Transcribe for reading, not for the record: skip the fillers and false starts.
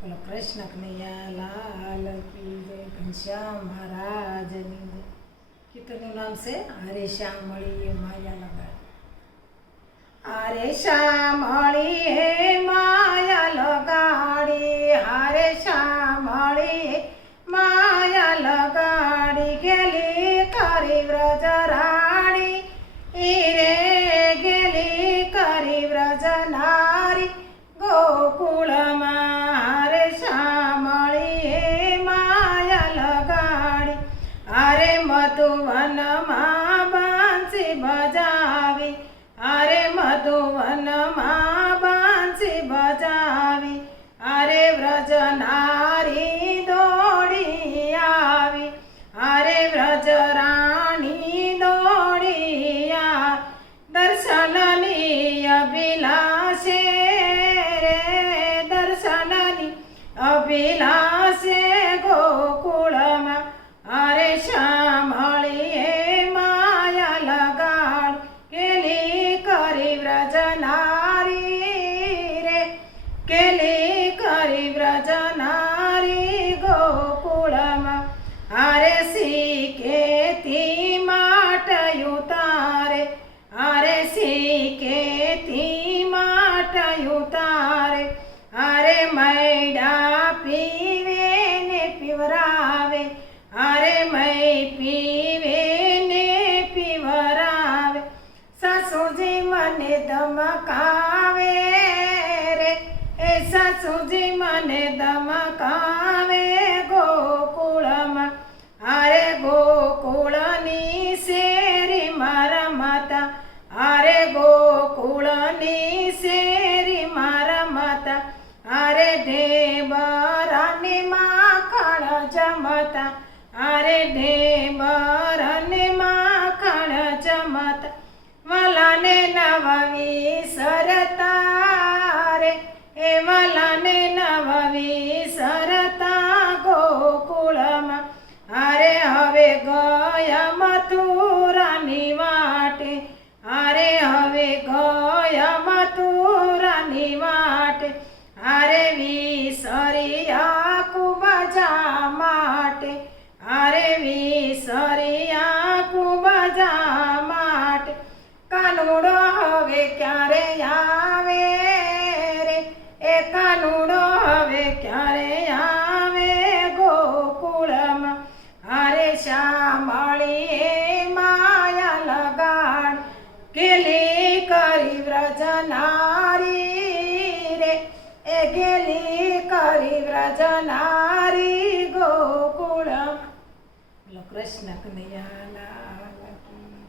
બોલો કૃષ્ણ કનૈયા લાલ કી જય. ઘનશ્યામ મહારાજની જય. કીર્તનનું નામ છે હરે શ્યામ મળી માયા લગાડ. હરે શ્યામ મળી માયા લગાડી, હરે શ્યામ મળી માયા લગાડી, ગેલી કરી વ્રજ રાણી રે, ગેલી કરી વ્રજ નારી ગોકુળમાં. હરે શ્યામ મળી માયા લગાડી, હરે મધુવનમાં બાંસી બજાવી, હરે મધુવનમાં બાંસી બજાવી, હરે વ્રજ નારી દોડી આવી, હરે વ્રજ રાણી દોડી આવી. દર્શનની અભિલાષે રે, દર્શનની અભિલાષે ગોકુળમાં. હરે શ્યામ મળી માયા લગાડ, કેલી કરી વ્રજ નારી રે, કેલી કરી વ્રજ નારી ગોકુળમાં. હરે શીખેથી માટયું તારે, હરે શીખેથી માટયું તારે, હરે મૈડા પીવે ને પીવરાવે, હરે મૈ પીવે ને પીવરાવે. સાસુજી મને ધમકાવે રે, એ સાસુજી મને ધમકાવે ગોકુળમાં. હરે ગોકુળની શેરી મારા માતા, હરે ગોકુળની શેરી મારા માતા, હરે ઢેબરાને માખણ જમતા, હરે ઢેબરાને માખણ જમતા. વાલાને નવવી સરતા રે, એ વાલાને નવવી સરતા ગોકુળમાં. હરે હવે ગયા મથુરાની વાટે, હરે હવે ગયા મથુરાની વાટે, હરે વિસરિયા કુબજા માટે, હરે વિસરિયા કુબજા માટે. કાનુડો હવે ક્યારે આવે રે, એ કાનુડો હવે ક્યારે આવે ગોકુળમાં. હરે શ્યામ મળી માયા લગાડ, ગેલી કરી વ્રજ નારી રે, એ ગેલી કરી વ્રજ નારી ગોકુળમાં. બોલો કૃષ્ણ કનૈયા લાલ કી